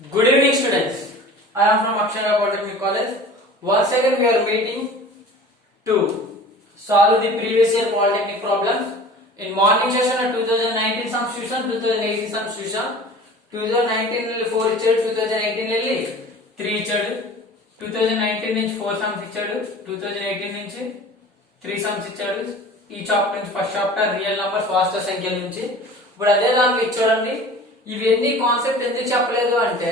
Good evening, students. I am from Akshara Polytechnic College. Once again, we are meeting to solve the previous year Polytechnic problems. In morning session, 2019 substitution, 2018 substitution. 2019 4 ఇచ్చాడు, 2018 వెళ్ళి 3 ఇచ్చాడు. 2019 నుంచి 4 sums ఇచ్చాడు, 2018 నుంచి 3 sums ఇచ్చాడు. ఈ chapter నుంచి first chapter real numbers వాస్తవ సంఖ్యల నుంచి. ఇప్పుడు అదే దాంట్లో ఇచ్చాడండి. ఇవన్నీ కాన్సెప్ట్ ఎందుకు చెప్పలేదు అంటే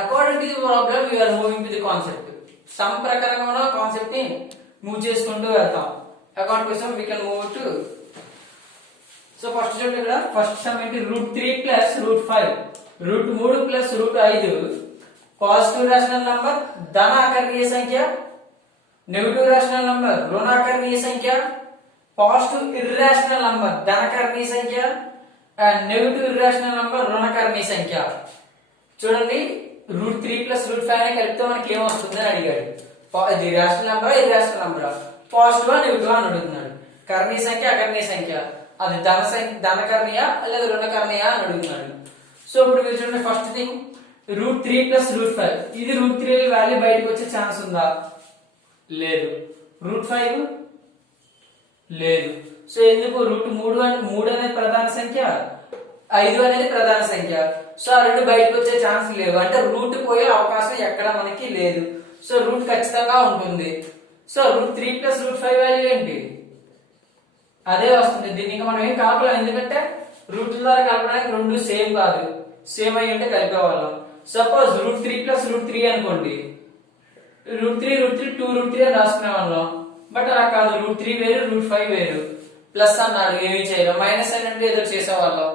according to the problem we are moving to the concept. Sum ప్రకారంగా మనం కాన్సెప్ట్ ని మూవ్ చేసుకుంటూ వెళ్తాం. According to sum we can move to. So first చూడండి, ఇక్కడ ఫస్ట్ సమ్ ఏంటి, √3 + √5. √3 + √5 పాజిటివ్ రేషనల్ నంబర్ ధనాకర్ణీయ సంఖ్య, నెగటివ్ రేషనల్ నంబర్ రుణాకర్ణీయ సంఖ్య, పాజిటివ్ ఇర్రేషనల్ నంబర్ ధనకర్ణీయ సంఖ్య అండ్ నెగటివ్ ఇర్రేషనల్ నంబర్ రుణకర్ణీయ సంఖ్య. చూడండి, √3 + √5 ని కలిపితే మనకి ఏమొస్తుంది అని అడిగాడు. ఇది రేషనల్ నంబర్, ఇది రేషనల్ నంబర్, పాజిటివ్ నెగటివ్ అని అడుగుతున్నాడు. కర్ణీయ సంఖ్య అకర్ణీయ సంఖ్య, అది ధనకర్ణీయ లేదా రుణకర్ణీయ అని అడుగుతున్నాడు. సో ఇప్పుడు మీరు చూడండి, ఫస్ట్ థింగ్ √3 + √5. ఇది √3 వాల్యూ బయటకు వచ్చే ఛాన్స్ ఉందా? లేదు. √5 లేదు. సో ఎందుకు? √3 అనేది ప్రధాన సంఖ్య, 5 అనేది ప్రధాన సంఖ్య. సో ఆ రెండు బయటకు వచ్చే ఛాన్స్ లేవు, అంటే రూట్ పోయే అవకాశం ఎక్కడ మనకి లేదు. సో రూట్ ఖచ్చితంగా ఉంటుంది. సో √3 + √5 వాల్యూ ఏంటి? అదే వస్తుంది. దీన్ని ఇంకా మనం ఏం కలపలేం, ఎందుకంటే రూట్ ద్వారా కలపడానికి రెండు సేమ్ కాదు. సేమ్ అయ్యి ఉంటే కలిపేవాళ్ళం. సపోజ్ √3 + √3 అనుకోండి, √3 2√3 అని రాసుకునే వాళ్ళం. బట్ అలా కాదు, √3 వేరు, √5 వేరు. ప్లస్ అన్నాడు, ఏమి చేయలేం. మైనస్ అంటే ఏదో చేసేవాళ్ళం.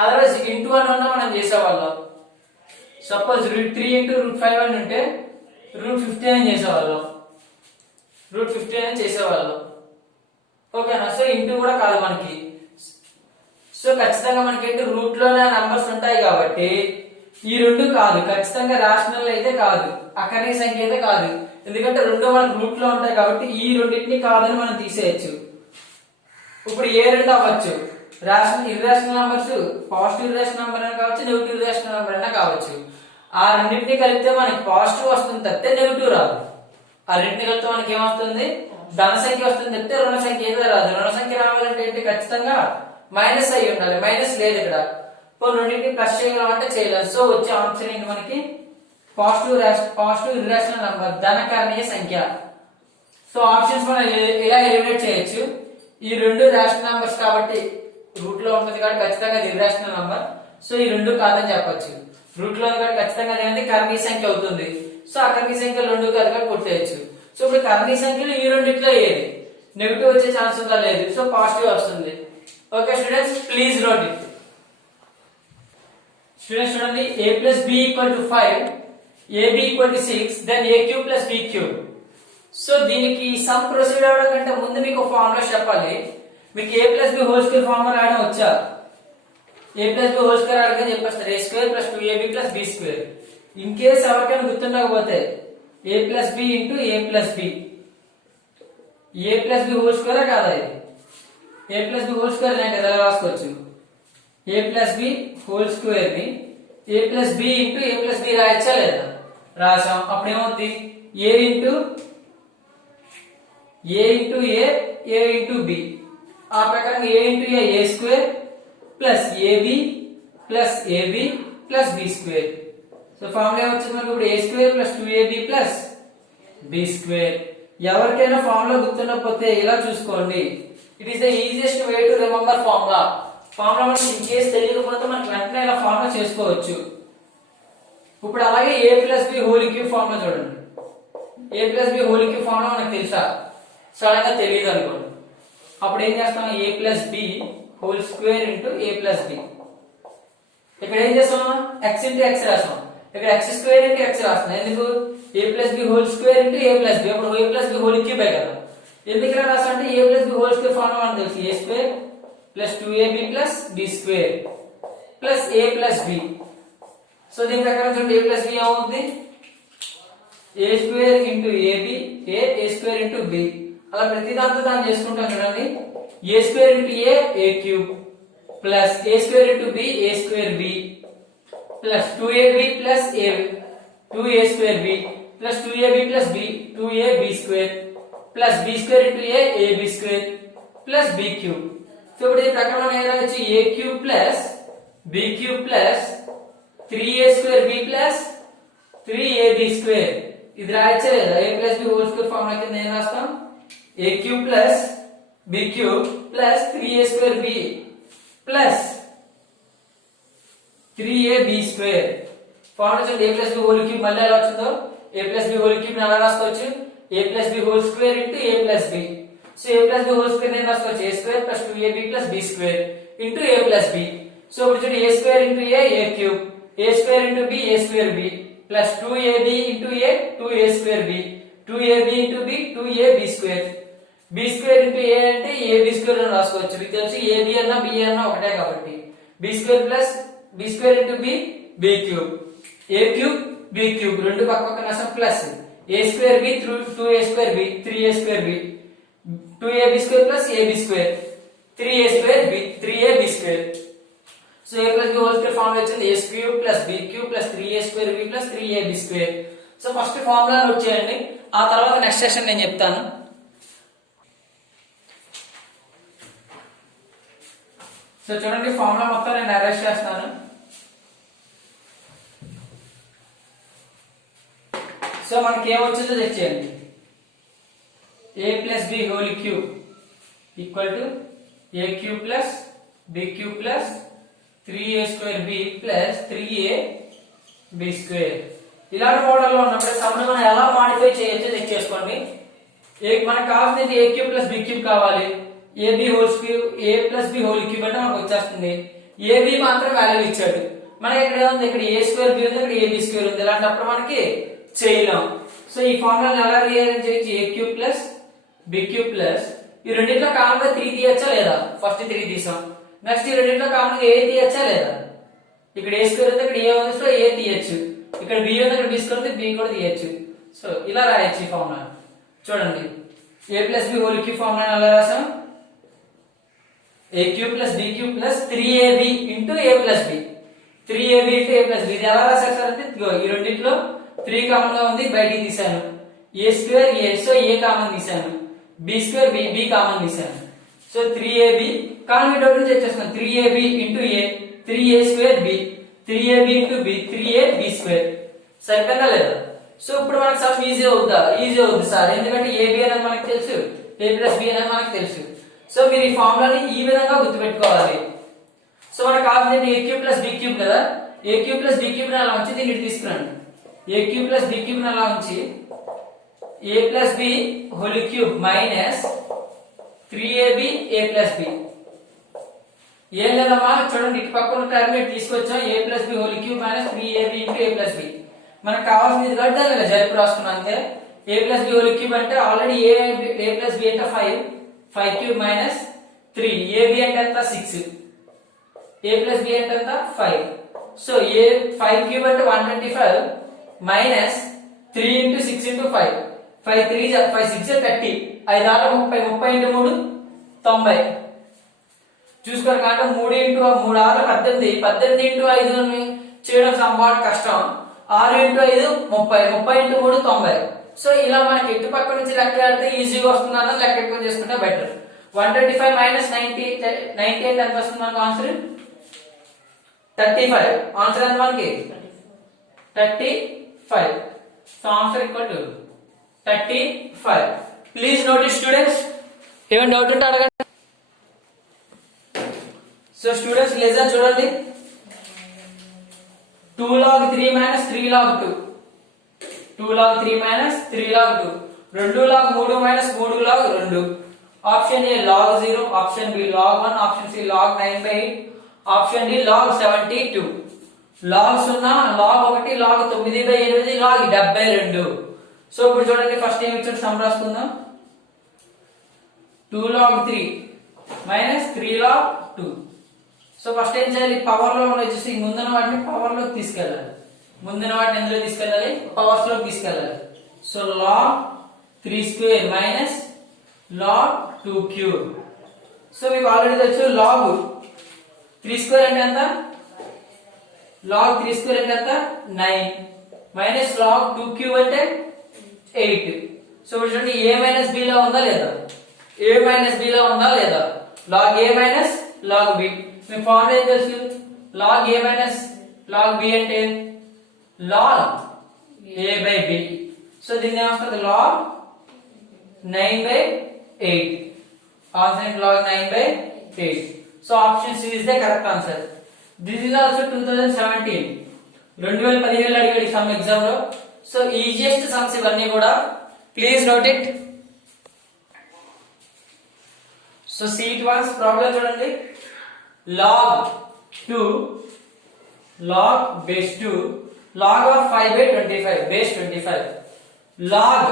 అదర్వైజ్ ఇంటూ అని ఉన్నా మనం చేసేవాళ్ళం. సపోజ్ √3 × √5 అని ఉంటే √15 అని చేసేవాళ్ళం, √15 అని చేసేవాళ్ళం. ఓకేనా? సో ఇంటూ కూడా కాదు మనకి. సో ఖచ్చితంగా మనకి ఏంటి, రూట్ లోనే నంబర్స్ ఉంటాయి కాబట్టి ఈ రెండు కాదు. ఖచ్చితంగా రాషనల్ అయితే కాదు, అకర్ణీయ సంఖ్య అయితే కాదు. ఎందుకంటే రెండు మనకు రూట్ లో ఉంటాయి కాబట్టి ఈ రెండింటిని కాదని మనం తీసేయచ్చు. ఇప్పుడు ఏ రెండు అవ్వచ్చు, irrational numbers, positive irrational number అయినా కావచ్చు, నెగిటివ్ ఇర్రేషనల్ నంబర్ అయినా కావచ్చు. ఆ రెండింటిని కలిపితే మనకి పాజిటివ్ వస్తుంది తప్పితే నెగిటివ్ రాదు. ఆ రెండింటిని కలిపితే మనకి ఏమవుతుంది, ధన సంఖ్య వస్తుంది తప్పితే రుణ సంఖ్య అయితే రాదు. రుణ సంఖ్య రావాలంటే ఏంటి, ఖచ్చితంగా మైనస్ అయి ఉండాలి. మైనస్ లేదు ఇక్కడ. ఇప్పుడు రెండింటిని ప్లస్ చేయగలం అంటే చేయలేదు. సో వచ్చే ఆన్సర్ ఏంటి మనకి, పాజిటివ్ ఇర్రేషనల్ నంబర్ ధనకర్ణీయ సంఖ్య. సో ఆప్షన్స్ మనం ఇలా ఎలిమినేట్ చేయొచ్చు. ఈ రెండు రేషనల్ నంబర్స్ కాబట్టి రూట్ లో ఉంటుంది కాబట్టి ఖచ్చితంగా ఇది ఇర్రేషనల్ నంబర్. సో ఈ రెండు కాదని చెప్పొచ్చు. రూట్ లో ఉంది కాబట్టి ఖచ్చితంగా అనేది కర్ణీయ సంఖ్య అవుతుంది. సో ఆ కర్ణీయ సంఖ్యలు రెండు కలిపి కొట్టేయచ్చు. సో ఇప్పుడు కర్ణీయ సంఖ్యలు ఈ రెండిట్లో ఏది నెగిటివ్ వచ్చే ఛాన్స్ ఉందా? లేదు. సో పాజిటివ్ వస్తుంది. Okay students, please note it. Students చూడండి, a + b = 5, ab = 6, then a³ + b³. So దీనికి సమ్ ప్రొసీడ్ అవడం కంటే ముందు మీకు ఫార్ములా చెప్పాలి. మీకు a + b whole square formula రాయడం వచ్చా? a + b హోల్ స్క్వేర్ అడగని చెప్పేస్తారు, a² + 2ab + b². In case ఎవరికైనా గుర్తుండకపోతే a + b × a + b, a + b whole square కాదా? ఇది a + b హోల్ స్క్వేర్ అంటే ఎలా రాసుకోవచ్చు, a + b హోల్ స్క్వేర్ ని a + b × a + b రాయచ్చా లేదా? రాసాం. అప్పుడు ఏమవుతుంది, a × a × b. ఆ ప్రకారం a × a² + ab + ab + b². So formula ఏమొచ్చింది మనకి ఇప్పుడు a² + 2ab + b². ఎవరికైనా ఫార్ములా గుర్తుండకపోతే ఇలా చూసుకోండి. It is the easiest way to remember formula. Formula మనకి ఇన్ కేస్ తెలియకపోతే మనకి వెంటనే ఇలా ఫార్ములా చేసుకోవచ్చు. ఇప్పుడు అలాగే a + b whole cube formula చూడండి. a + b whole cube formula మనకు తెలుసా? సడన్ గా తెలియదు అనుకోండి. అప్పుడు ఏం చేస్తాం, a + b whole square × a + b. ఇక్కడ ఏం చేస్తాం, x × x రాస్తాం. ఇక్కడ x² × x రాస్తాం. ఎందుకు, a + b whole square × a + b. అప్పుడు a + b హోల్ క్యూబ్ కదా. ఎందుకు ఇలా రాస్తాం అంటే a + b whole square formula మనకు తెలుసు, a² + 2ab + b² + a + b. So దీని ప్రకారం చూడండి, a + b ఏమవుతుంది, a² × ab, a² × b. అలా ప్రతి దాంతో దాన్ని చేసుకుంటాం చూడండి. a² × a, a³ + a² × b, a²b plus 2ab plus a 2a square b plus 2ab plus b 2ab square plus b square into a ab square plus b cube. So ఇప్పుడు ఈ ప్రకారం మనం ఏం రాయొచ్చు a cube plus b cube plus 3a square b plus 3ab square. ఇది రాయొచ్చా లేదా? a plus b whole square formula కింద ఏం రాస్తాం a cube plus b cube plus 3a square b plus 3ab square. Formula చూడండి a plus b whole cube మళ్ళీ ఎలా వచ్చిందో a plus b whole cube ని ఎలా రాసుకోవచ్చు a plus b whole square into a plus b. So a plus b whole square ని రాసుకోవచ్చు a square plus 2ab plus b square into a plus b. So ఇప్పుడు చూడండి a square into a cube, a square into b a square b plus 2ab into a 2a square b 2ab into b 2ab square b square into a అంటే ab square అని రాసుకోవచ్చు. మీకు తెలుసు ab అన్న b అన్న ఒకటే కాబట్టి b square plus b square into b b cube a cube b cube రెండు పక్కన రాసాం plus a square b 2a square b 3a square b 2ab square plus ab square 3a square b 3ab square. So a plus b whole square formula వచ్చింది a cube plus b cube plus 3a square b plus 3ab square. So first formula note చేయండి, ఆ తర్వాత next session నేను చెప్తాను. So చూడండి formula మొత్తం నేను arrange చేస్తాను. సో మనకి ఏమొచ్చిందో తెచ్చేయండి a plus b whole cube equal to a cube plus b cube plus 3a square b plus 3a b square. ఇలాంటి మోడల్లో ఉన్నప్పుడు సమ్ని మనం ఎలా మాడిఫై చేయొచ్చో చెక్ చేసుకోండి. మనకు కావాల్సింది a cube plus b cube కావాలి, ab whole cube a plus b whole cube అంటే మనకు వచ్చేస్తుంది. ab మాత్రం వాల్యూ ఇచ్చాడు, మనకి ఇక్కడ ఏముంది ఇక్కడ a square b ఉంది, ఇక్కడ ab square ఉంది. ఇలాంటప్పుడు మనకి చేయలేం. సో ఈ ఫార్ములాని ఎలా రీఅరేంజ్ చేయొచ్చు a cube plus b cube plus ఈ రెండిట్లో కామన్ గా 3 తీయచ్చా లేదా? ఫస్ట్ 3 తీసాం. నెక్స్ట్ ఈ రెండిట్లో కామన్ గా a తీయచ్చా లేదా? ఇక్కడ a స్క్వేర్ ఉంది, ఇక్కడ a ఉంది, సో a తీయచ్చు. ఇక్కడ b ఉంది, ఇక్కడ b స్క్వేర్ ఉంది, b కూడా తీయచ్చు. సో ఇలా రాయొచ్చు ఈ ఫార్ములా. చూడండి a plus b whole cube formula ఎలా రాసాం a cube plus b cube plus 3ab into a plus b 3ab into a plus b. ఇది ఎలా రాశారు సార్ అంటే ఈ రెండిట్లో 3 కామన్ గా ఉంది, బయటికి తీసాను. a square a, so a common తీసాను. b square b, b common తీసాను. సో 3ab కామన్ డౌట్ నుంచి వచ్చేస్తున్నాను 3ab into a 3a square b 3ab into b 3ab square. సరిపోయిందా లేదా? సో ఇప్పుడు మనకి సమ్ ఈజీ అవుతుందా? ఈజీ అవుతుంది సార్, ఎందుకంటే ab అనేది మనకు తెలుసు, a plus b అనేది మనకు తెలుసు. సో మీరు ఈ ఫార్ములాని ఈ విధంగా గుర్తుపెట్టుకోవాలి. సో మనకు కావాల్సింది a cube plus b cube కదా, a cube plus b cube ని అలా ఉంచి దీన్ని తీసుకురండి. a cube plus b cube ని అలా ఉంచి a plus b whole cube minus 3ab a plus b. ఏం లేదమ్మా చూడండి, ఇటు పక్కన టర్మ్ తీసుకొచ్చాం a plus b whole cube minus 3ab into a plus b. మనకు కావాల్సింది కాబట్టి ఇలా జరిపి రాసుకున్నాం అంతే. a plus b whole cube అంటే ఆల్రెడీ a plus b అంటే 5 cube minus 3 ab అంటే ఎంత 6 a plus b అంటే ఎంత 5. సో a 5 cube అంటే 125 minus 3 into 6 into 5 5 3 5 6 30 5 6 30 30 into 3 90. చూసుకోండి కాబట్టి 3 into 3 6 18 18 into 5 చేయడం సంభావన కష్టం. 6 into 5 30 30 into 3 90. సో ఇలా మనకి ఇటు పక్క నుంచి లెక్క పెడితే ఈజీగా వస్తుంది అన్నది లెక్క ఎక్కువ చేసుకుంటే బెటర్. 125 minus 90 98 ఎంత వస్తుంది మనకు ఆన్సర్ 35. ఆన్సర్ ఎంత మనకి 35. So answer equal to 35. Please notice students, ఏమైనా డౌట్ ఉంటే అడగండి. సో స్టూడెంట్స్ లెసన్ చూడండి 2 log 3 minus 3 log 2 2 log 3 minus 3 log 2 2 log 3 minus 3 log 2. Option A log 0, option B log 1, option C log 9/8, option D log 72. log 0, log 1, log 9/8, log 72. So ఇప్పుడు చూడండి first ఏం ఇచ్చాడు sum రాసుకుందాం. 2 log 3 minus 3 log 2. So first ఏం చేయాలి, power లో వచ్చేసి ముందున వాటిని పవర్ లోకి తీసుకెళ్ళాలి. ముందున వాటిని ఎందులో తీసుకెళ్ళాలి, పవర్స్ లోకి తీసుకెళ్ళాలి. So log 3 square minus log 2 cube. So మీకు ఆల్రెడీ తెలుసు log 3 square అంటే ఎంత log 3 square అంటే ఎంత 9 మైనస్ log 2 క్యూబ్ అంటే 8. సో ఇప్పుడు చూడండి a మైనస్ b లో ఉందా లేదా, a మైనస్ b లో ఉందా లేదా, log a minus log b. Me formula ఏం తెలుసు, log a minus log b అంటే log a by b. So దీన్ని ఏమొస్తుంది log 9 by 8. Answer log 9 by 8. So option C is the correct answer. This is also 2017. 2017 లో అడిగాడు ఈ some exam లో. So easiest sums ఇవన్నీ కూడా, please note it. So seat once problem చూడండి. log 2 log base 2 log of 5 by 25 base 25 log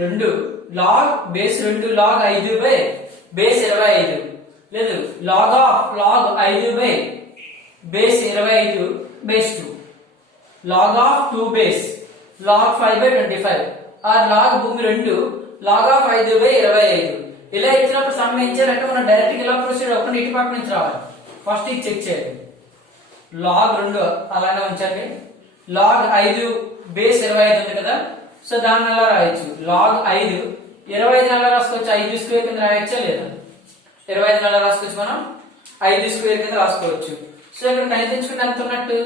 2 log base 2 log 5 by base 25 లేదు log of log 5 by base 25 base 2 log of 2 base log 5 by 25 or log భూమి 2 log of 5 by 25. ఇలా ఇచ్చినప్పుడు some ఏం చేయాలంటే మనం direct ఇలా proceed అవ్వకుండా ఇటు పక్క నుంచి రావాలి. ఫస్ట్ ఇది చెక్ చేయండి. log 2 అలానే ఉంచండి. log 5 బేస్ 25 ఉంది కదా, సో దాన్ని ఎలా రాయొచ్చు, log 5 25 ఎలా రాసుకోవచ్చు, 5 స్క్వేర్ కింద రాయొచ్చా లేదా, 25 ఎలా రాసుకోవచ్చు, మనం 5 స్క్వేర్ కింద రాసుకోవచ్చు. సో ఇక్కడ కనిపించుకుంటే ఎంత ఉన్నట్టు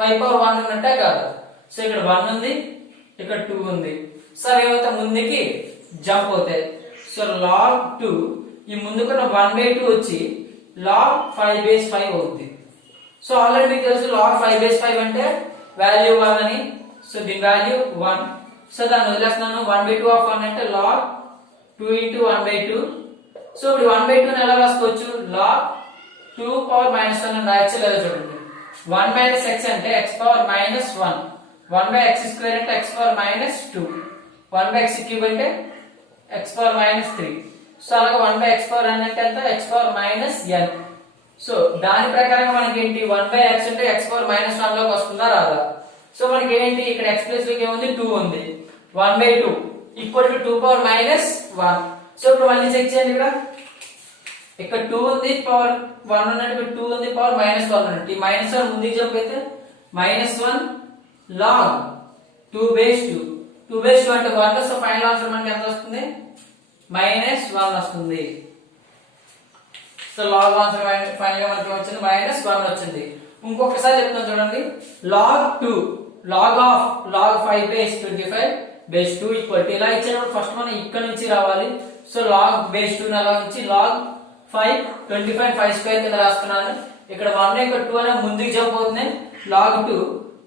5 పవర్ 1 ఉన్నట్టే కాదు. సో ఇక్కడ 1 ఉంది, ఇక్కడ 2 ఉంది. సో ఏమైతే ముందుకి జంప్ అవుతాయి. సో log 2 ఈ ముందుకున్న 1/2 వచ్చి log 5 బేస్ 5 అవుతుంది. సో ఆల్రెడీ మీకు తెలుసు log 5 బేస్ 5 అంటే వాల్యూ 1 అని. సో దీని వాల్యూ 1. సో దాన్ని వదిలేస్తున్నాను. 1/2 ఆఫ్ 1 అంటే log 2 into 1/2. సో ఇప్పుడు 1/2 ని ఎలా రాసుకోవచ్చు, log 2 పవర్ మైనస్ 1 అని రాయొచ్చు లేదా చూడండి. 1 మైనస్ x అంటే x power minus 1, 1 by x square అంటే x power minus 2, 1 by x cube అంటే x పవర్ మైనస్ 3. సో అలాగే 1 బై x పవర్ n అంటే ఎంత, x power minus n. So దాని ప్రకారంగా మనకి ఏంటి, 1 బై x అంటే x పవర్ మైనస్ 1 లోకి వస్తుందా రాదా. సో మనకి ఏంటి ఇక్కడ x ప్లేస్ లోకి ఏముంది 2 ఉంది, 1/2 equal to 2 power minus 1. So ఇప్పుడు మళ్ళీ చెక్ చేయండి. ఇక్కడ 2 ఉంది, పవర్ 1 ఉన్నట్టు, ఇక్కడ 2 ఉంది, పవర్ మైనస్ 1 ఉన్నట్టు. ఈ మైనస్ 1 ముందుకు జంప్ అయితే -1 log 2 బేస్ 2, 2 బేస్ 2 అంటే 1. సో ఫైనల్ ఆన్సర్ మనకి ఎంత వస్తుంది, -1 వస్తుంది. సో log ఆన్సర్ ఫైనల్ గా మనకి వచ్చింది -1 వచ్చింది. ఇంకొకసారి చెప్తాను చూడండి. log 2 log of log 5 base 25 base 2 equal to, ఇలా ఇచ్చినప్పుడు ఫస్ట్ మనం ఇక్కడ నుంచి రావాలి. సో log బేస్ 2 అలా ఉంచి log 5 25 5 స్క్వేర్ కింద రాస్తున్నాను. ఇక్కడ 1 ఇక్కడ 2 అనే ముందుకు జంప్ అవుతుంది. log 2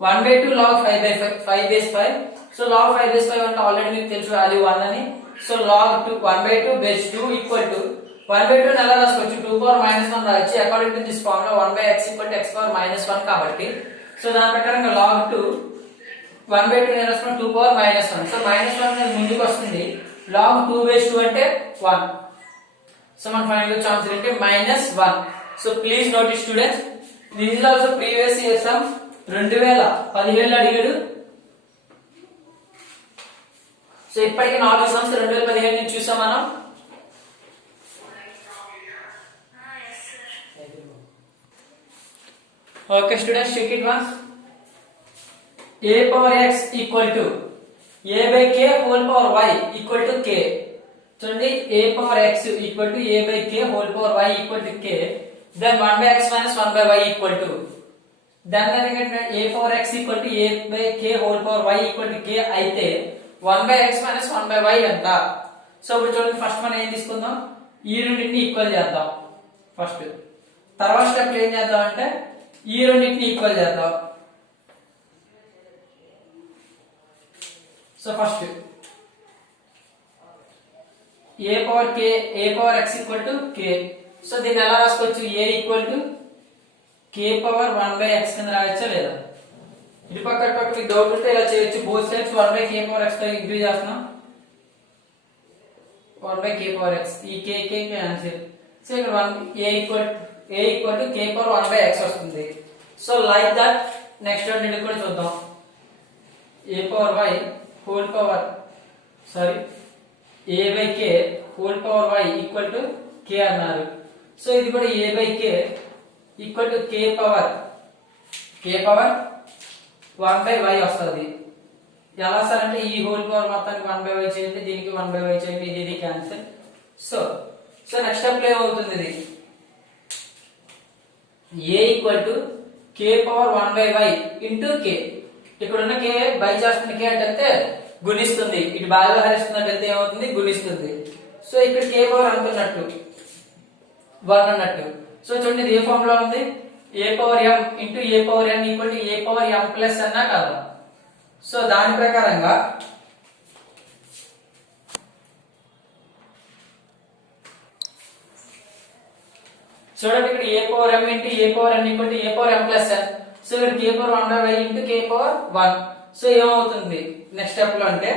1/2 log 5 by 5 base 5. So log 5 base 5 అంటే ఆల్రెడీ మీకు తెలుసు వాల్యూ 1 అని. So log 2 1/2 base 2 equal to 1/2 ని ఎలా రాసుకోవచ్చు, 2 పవర్ మైనస్ 1 రాయొచ్చు. According to this formula 1 by x equal to x power minus 1 కాబట్టి, సో దాని ప్రకారంగా log 2 1/2 ని రాసుకున్న 2 పవర్ మైనస్ 1. సో మైనస్ 1 అనేది ముందుకు వస్తుంది. log 2 బేస్ 2 అంటే 1. సో మన ఫైనల్ ఆన్సర్ అంటే -1. So please note it students, this is also previous year some. 2017 లో అడిగాడు. సో ఇప్పటికి 4 సమ్స్ 2017 నుంచి చూసాం మనం. Okay students, check it once. a power x equal to a by k whole power y equal to k. చూడండి, a power x equal to a by k whole power y equal to k. Then 1 by x minus 1 by y equal to, దాని ఏంటంటే a power x equal to a by k whole power y equal to k అయితే 1 by x minus 1 by y ఎంత. So ఇప్పుడు చూడండి, first మనం ఏం తీసుకుందాం, ఈ రెండింటిని ఈక్వల్ చేద్దాం ఫస్ట్. తర్వాత స్టెప్ ఏం చేద్దాం అంటే ఈ రెండింటిని ఈక్వల్ చేద్దాం. So first a power k a power x equal to k. So దీన్ని ఎలా రాసుకోవచ్చు, a equal to k power 1 by x కింద రాయొచ్చా లేదా. ఇటు పక్క మీకు డౌట్ ఉంటే ఇలా చేయొచ్చు. Both sides 1 by k power x తో ఇంక్రీజ్ చేస్తున్నాం. 1 బై k పవర్ x, ఈ k క్యాన్సిల్. సో ఇక్కడ 1 a equal to k power 1 by x వస్తుంది. So like that next one కూడా చూద్దాం. a power y whole power a by k whole power y equal to k అన్నారు. So ఇది కూడా a by k equal to k power k power 1/y వస్తుంది. ఎలా sir అంటే ఈ whole power మొత్తానికి 1/y చేయండి, దీనికి 1/y చేయండి, ఇది క్యాన్సిల్. సో నెక్స్ట్ స్టెప్ లో ఏమవుతుంది, ఇది a equal to k power 1/y into k. ఇక్కడ ఉన్న k బై చేస్తున్న k అంటే గుణిస్తుంది, ఇటు బాగా హరిస్తున్నట్టు ఏమవుతుంది, గుణిస్తుంది. సో ఇక్కడ k పవర్ అనుకున్నట్టు 1 అన్నట్టు. సో చూడండి ఇది ఏ ఫామ్ లో ఉంది, a power m into a power n equal to a power m plus అన్నా కదా. సో దాని ప్రకారంగా చూడండి ఇక్కడ a power m into a power n equal to a power m plus n. So ఇక్కడ k power 1/y into k power 1. So ఏమవుతుంది next step లో అంటే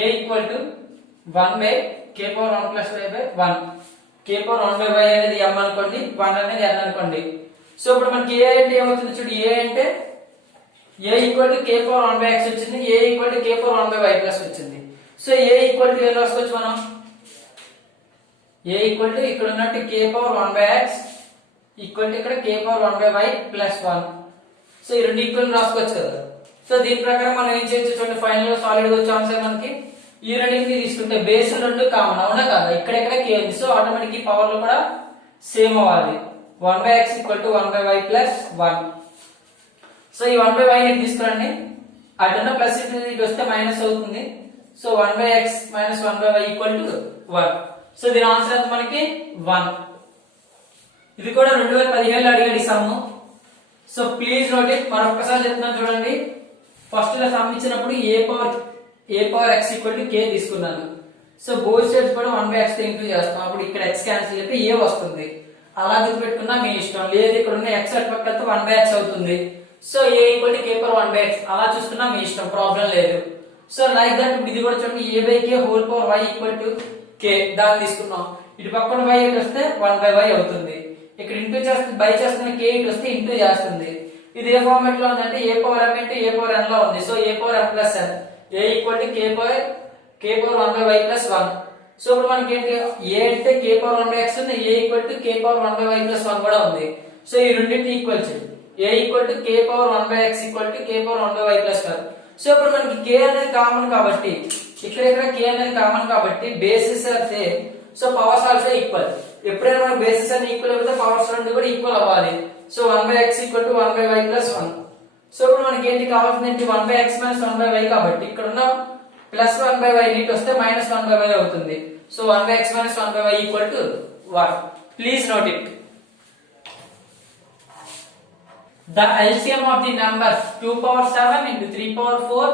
a equal to 1/k power 1 plus y by 1. k power 1/y అనేది m అనుకోండి, 1 అనేది n అనుకోండి. So ఇప్పుడు మనకి a అంటే ఏమవుతుంది చూడు, a అంటే a equal to k power 1/x వచ్చింది, a equal to k power 1/y plus వచ్చింది. సో a ఈక్వల్ టు ఏం రాసుకోవచ్చు మనం, a ఈక్వల్ టు ఇక్కడ ఉన్నట్టు k power 1/x equal to ఇక్కడ k power 1/y plus 1. So ఈ రెండు ఈక్వల్ రాసుకోవచ్చు కదా. సో దీని ప్రకారం మనం ఏం చేయొచ్చు చూడండి, ఫైనల్ గా సాలిడ్ వచ్చే ఆన్సర్ మనకి ఈ రెండింటిని తీసుకుంటే బేస్ రెండు కామన్ అవునా కదా, ఇక్కడెక్కడ k ఉంది. సో ఆటోమేటిక్ ఈ పవర్ లో కూడా సేమ్ అవ్వాలి, 1/x equal to 1/y plus 1. So ఈ 1/y ని తీసుకురండి, అటున్న ప్లస్ ఇటు వస్తే మైనస్ అవుతుంది. So 1/x minus 1/y equal to 1. So దీని ఆన్సర్ ఎంత మనకి 1. ఇది కూడా 2015 లో అడిగాడు ఈ some. So please note it, మరొకసారి చెప్తున్నాను చూడండి. ఫస్ట్ లో సమ్ ఇచ్చినప్పుడు a power x equal to k తీసుకున్నాను. సో బోత్ సైడ్స్ కూడా 1/x తో ఇంక్లూడ్ చేస్తాం, అప్పుడు ఇక్కడ x క్యాన్సిల్ అయితే a వస్తుంది. అలా గుర్తుపెట్టుకున్నా మీ ఇష్టం, లేదు ఇక్కడ ఉన్న x అటు పక్కతో 1/x అవుతుంది. So a equal to k power 1/x అలా చూసుకున్నా మీ ఇష్టం, ప్రాబ్లం లేదు. సో లైక్ దట్ ఇది కూడా చూడండి, a by k whole power y equal to k దాన్ని తీసుకున్నాం, ఇటు పక్కన y ఇటు వస్తే 1/y అవుతుంది. ఇక్కడ ఇంటూ చేస్తే బై చేస్తున్న k ఇటు వస్తే ఇంటూ చేస్తుంది. ఇది ఏ ఫార్మాట్ లో ఉందంటే a power m into a power n లో ఉంది. So a power m plus n, a equal to k power 1/y plus 1. So ఇప్పుడు మనకి ఏంటి, a అంటే k పవర్ 1/x ఉంది, a equal to k power 1/y plus 1 కూడా ఉంది. So ఈ రెండింటిని ఈక్వల్ చేయండి, a equal to k power 1/x equal to k power 1/y plus 1. So ఇప్పుడు మనకి k అనేది కామన్ కాబట్టి ఇక్కడ k అనేది కామన్ కాబట్టి basis are same, so powers also equal. ఎప్పుడైనా మనకి బేసిస్ అన్ని ఈక్వల్ అయితే పవర్స్ రెండు కూడా ఈక్వల్ అవ్వాలి. So 1/x equal to 1/y plus 1. So ఇప్పుడు మనకి ఏంటి కావాల్సింది ఏంటి, 1/x మైనస్ 1/y కాబట్టి ఇక్కడ ఉన్న ప్లస్ 1/y నీట్ వస్తే మైనస్ 1/y అవుతుంది. So 1/x minus 1/y equal to 1. Please note it. The LCM of the numbers 2 power 7 into 3 power 4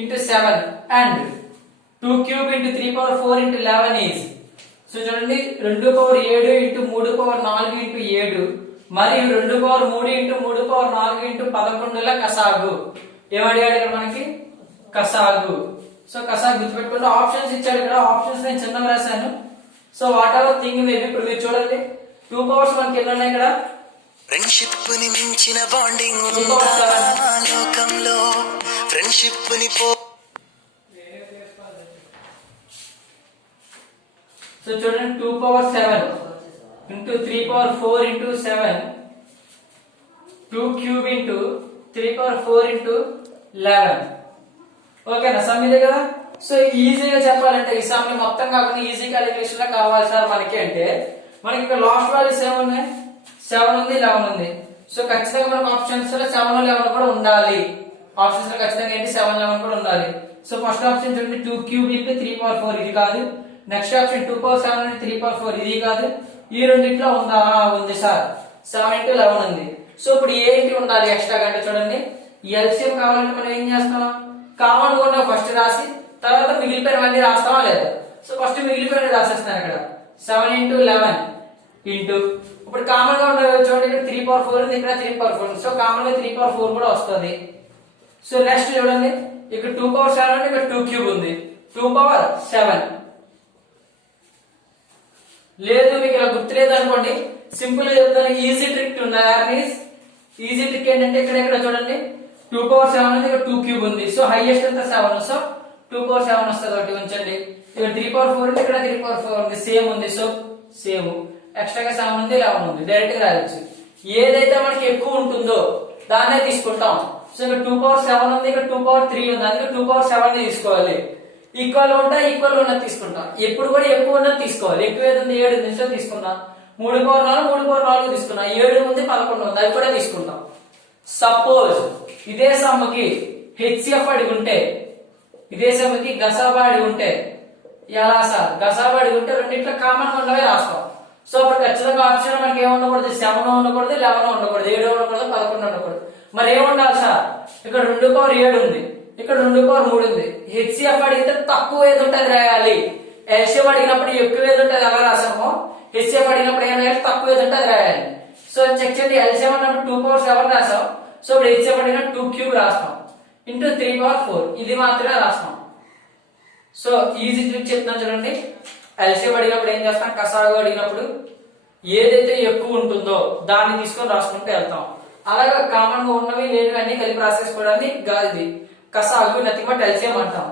into 7 and 2 cube into 3 power 4 into 11 is. So చూడండి 2 power 7 into 3 power 4 into 7 మరియు 2 power 3 into 3 power 4 into 11ల కసాగు. ఏమడిగాడు ఇక్కడ మనకి, కసాగు. So కసాగు గుర్తుపెట్టుకోండి, options ఇచ్చాడు ఇక్కడ, options నేను చిన్నగా రాశాను. So what ever thing maybe. ఇప్పుడు మీరు చూడండి 2 పవర్స్ మనకి ఎన్ని ఉన్నాయి ఇక్కడ, ఫ్రెండ్షిప్ ని మించిన బాండింగ్ లోకంలో ఫ్రెండ్షిప్ ని సో చూడండి 2 power 7 into 3 power 4 into 7, 2 cube into 3 power 4 into 11. ఓకేనా, సమ్ ఇదే కదా. సో ఈజీగా చెప్పాలంటే ఈ సమ్ ని మొత్తం కాకుండా ఈజీ క్యాలిక్యులేషన్ లో కావాలి సార్ మనకి అంటే, మనకి ఇక్కడ లాస్ట్ వాల్యూస్ ఏమున్నాయి, 7 ఉంది 11 ఉంది. సో ఖచ్చితంగా మనకు ఆప్షన్స్ లో 7 11 కూడా ఉండాలి. ఆప్షన్స్ లో ఖచ్చితంగా ఏంటి 7 11 కూడా ఉండాలి. సో ఫస్ట్ ఆప్షన్ చూడండి 2 క్యూబ్ ఇంటూ 3 పవర్ 4 ఇది కాదు. Next option 2 power 7 into 3 power 4 ఇది కాదు. ఈ రెండిట్లో ఉందా, ఉంది సార్, 7 ఇంటూ 11 ఉంది. సో ఇప్పుడు ఏంటి ఉండాలి ఎక్స్ట్రా అంటే చూడండి, ఎల్సిఎం కావాలంటే మనం ఏం చేస్తాం, కామన్ కూడా ఫస్ట్ రాసి తర్వాత మిగిలిపోయినవన్నీ రాస్తామా లేదా. సో ఫస్ట్ మిగిలిపోయిన రాసేస్తున్నాను ఇక్కడ 7 ఇంటూ 11 ఇంటూ, ఇప్పుడు కామన్ గా ఉండదు చూడండి ఇక్కడ 3 పవర్ 4 ఉంది, ఇక్కడ 3 పవర్ 4 ఉంది. సో కామన్ గా 3 పవర్ 4 కూడా వస్తుంది. సో నెక్స్ట్ చూడండి ఇక్కడ 2 పవర్ 7 అంటే ఇక్కడ 2 క్యూబ్ ఉంది, 2 పవర్ 7. లేదు మీకు ఇలా గుర్తులేదు అనుకోండి, సింపుల్ గా చెప్తాను, ఈజీ ట్రిక్ ఉన్నది. ఈజీ ట్రిక్ ఏంటంటే ఇక్కడ చూడండి 2 పవర్ 7 ఉంది, ఇక్కడ 2 క్యూబ్ ఉంది. సో హైయెస్ట్ అంతా 7, సో 2 పవర్ 7 వస్తుంది ఒకటి ఉంచండి. ఇక్కడ 3 పవర్ 4 ఉంది, ఇక్కడ 3 పవర్ 4 ఉంది, సేమ్ ఉంది. So same. ఎక్స్ట్రాగా 7 ఉంది 11 ఉంది, డైరెక్ట్ గా రాయొచ్చు. ఏదైతే మనకి ఎక్కువ ఉంటుందో దాన్నే తీసుకుంటాం. సో ఇక్కడ 2/7 ఉంది, ఇక్కడ 2/3 ఉంది, అందుకే 2/7 తీసుకోవాలి. ఈక్వల్ ఉంటే ఈక్వల్ ఉన్నది తీసుకుంటాం. ఎప్పుడు కూడా ఎక్కువ ఉన్నది తీసుకోవాలి. ఎక్కువ ఏది ఉంది 7 ఉంది, సో తీసుకుందాం. 3/4 3/4 తీసుకున్నాం. 7 ఉంది 11 ఉంది, అది కూడా తీసుకుంటాం. సపోజ్ ఇదే సమ్మకి హెచ్సిఎఫ్ అడిగి ఉంటే, ఇదే సమ్మకి గసాబా అడిగి ఉంటే ఎలా సార్? గసాబా అడిగి ఉంటే రెండింట్లో కామన్ ఉన్నవే రాస్తాం. సో అప్పుడు ఖచ్చితంగా ఆప్షన్ మనకి ఏమి ఉండకూడదు, 7 ఉండకూడదు, 11 ఉండకూడదు, 7 ఉండకూడదు, 11 ఉండకూడదు. మరి ఏముండాలి సార్? ఇక్కడ 2/7 ఉంది, ఇక్కడ 2/3 ఉంది. హెచ్సిఎఫ్ అడిగితే తక్కువ ఏది ఉంటే అది రాయాలి. ఎల్సిఎం అడిగినప్పుడు ఎక్కువ ఏది ఉంటే అది ఎలా రాసామో, హెచ్సిఎఫ్ అడిగినప్పుడు ఏం రాయాలి? తక్కువ ఏది ఉంటే అది రాయాలి. సో చెక్ చేయండి. ఎల్సిఎం అన్నప్పుడు 2/7 రాసాం. సో ఇప్పుడు హెచ్సిఎఫ్ అడిగిన 2³ రాస్తాం ఇంటూ 3/4 ఇది మాత్రమే రాస్తాం. సో ఈజీ ట్రిక్ చెప్తున్నాను చూడండి. ఎల్సిఎం అడిగినప్పుడు ఏం చేస్తాం? కసాగు అడిగినప్పుడు ఏదైతే ఎక్కువ ఉంటుందో దాన్ని తీసుకొని రాసుకుంటూ వెళ్తాం. అలాగే కామన్ గా ఉన్నవి లేనివి అన్ని కలిపి రాసేసుకోవడాన్ని ఇది కసాగు నథింగ్ బట్ ఎల్సిఎం అంటాం.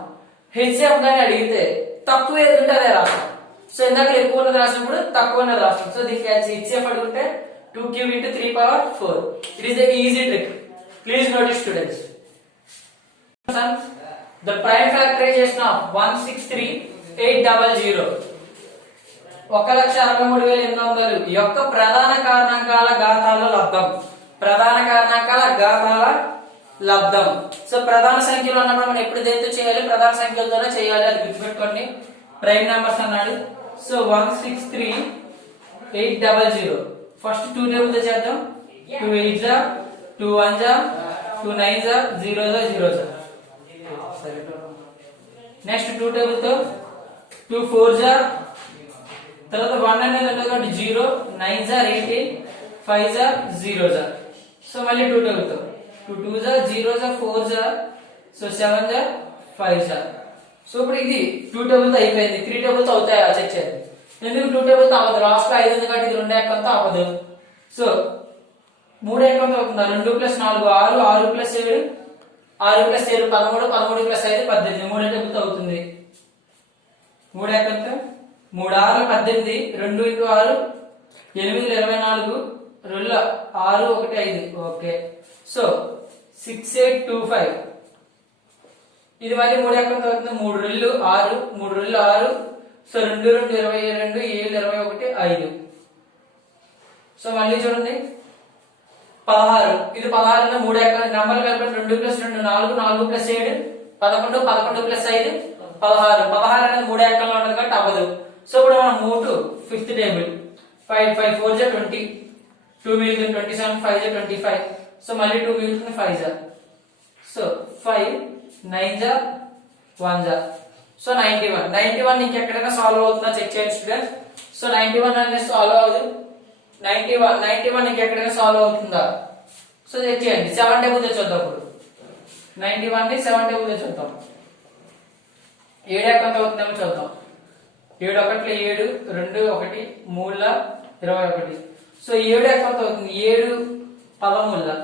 హెచ్సిఎఫ్ గాని అడిగితే తక్కువ ఏది ఉంటే అదే రాస్తాం. సో ఇందాక ఎక్కువ ఉన్నది రాసినప్పుడు తక్కువ ఉన్నది రాస్తాం. సో దీనికి హెచ్సిఎఫ్ అడిగితే 2³ into 3/4. It is an easy trick. Please notice students. The prime factorization of 163,800 1,63,800 యొక్క ప్రధాన కారణాంకాల ఘాతాల లబ్ధం. ప్రధాన కారణాంకాల ఘాతాల లబ్ధం. సో ప్రధాన సంఖ్యలు అన్నప్పుడు మనం ఎప్పుడు దేంతో చేయాలి? ప్రధాన సంఖ్యలతోనే చేయాలి, అది గుర్తుపెట్టుకోండి. ప్రైమ్ నెంబర్స్ అన్నాడు. సో 163,800 ఫస్ట్ 2 టేబుల్ తో చేద్దాం. 2 8 2 1 2 9 0 0 నెక్స్ట్ 2 టేబుల్ తో 2 4 తర్వాత 1 అనేది ఉంటుంది కాబట్టి 0 9 18 5 0 సో మళ్ళీ 2 టేబుల్ తో 2 2 0 4 సో 7 5 సో ఇప్పుడు ఇది 2 టేబుల్ తో అయిపోయింది. 3 టేబుల్ తో అవుతాయా చెక్ చేయండి. ఎందుకు 2 టేబుల్ తో అవ్వదు? లాస్ట్ లో 5 ఉంది కాబట్టి ఇది 2 ఎక్కంతో అవ్వదు. సో 3 ఎక్కంతో అవుతుందా? 2 + 4 6 6 + 7 6 + 7 13 13 + 5 18 3 టేబుల్ తో అవుతుంది. 3 ఎక్కంతో 3 6 18 2 × 6 8 24 2 6 1 5 ఓకే. సో 6 8 2 5 ఇది మళ్ళీ 3 ఎక్కంతో అవుతుంది. 3 2 6 3 2 6 సో 2 2 22 7 21 5 సో మళ్ళీ చూడండి 16 ఇది 16 3 నెంబర్లు కలిపి 2 + 2 4 4 + 7 11 11 + 5 16 16 అనేది 3 ఎక్కల్లో ఉండదు కాబట్టి అవ్వదు. సో ఇప్పుడు మనం మూవ్ టు 5th టేబుల్ 5 5 4 20 2 మిగులుతుంది 27 5 25 సో మళ్ళీ 2 మిగులుతుంది 5 సో 5 9 1 సో 91 91 ఇంకెక్కడైనా సాల్వ్ అవుతుందా చెక్ చేయండి స్టూడెంట్స్. సో 91 అనేది సాల్వ్ అవ్వదు. 91 ఇంకెక్కడైనా సాల్వ్ అవుతుందా? సో చెక్ చేయండి. 7 టేబుల్ తెచ్చొద్దాం. అప్పుడు 91 ని 7 టేబుల్ తెచ్చొద్దాం. 7 ఎక్కంత అవుతుందేమో చూద్దాం. 7 1 7 2 1 3 21 సో 7 ఎక్కంత అవుతుంది. 7 13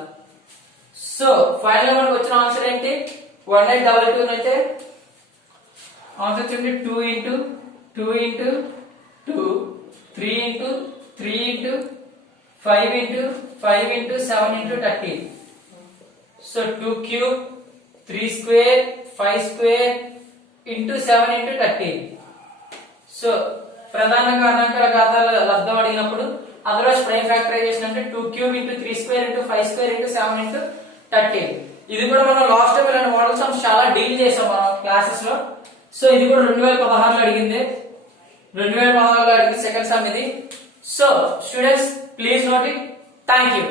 సో ఫైనల్ మనకు వచ్చిన ఆన్సర్ ఏంటి? 1822 అంటే ఆన్సర్ వచ్చి 2 × 2 × 2 3 × 3 × 5 × 5 × 7 × 13 సో 2³ 3² 5² × 7 × 13 సో ప్రధాన కారణాంకాల ఘాతాల లబ్ధం అడిగినప్పుడు అదర్వైజ్ ప్రైమ్ ఫ్యాక్టరైజేషన్ అంటే 2³ × 3² × 5² × 7 × 13 ఇది కూడా మనం లాస్ట్ టైం ఇలాంటి మోడల్ సమ్స్ చాలా డీల్ చేసాం మనం క్లాసెస్ లో. సో ఇది కూడా 2016 లో అడిగింది. 2016 లో అడిగింది సెకండ్ సమ్ ఇది. So students please note it. Thank you.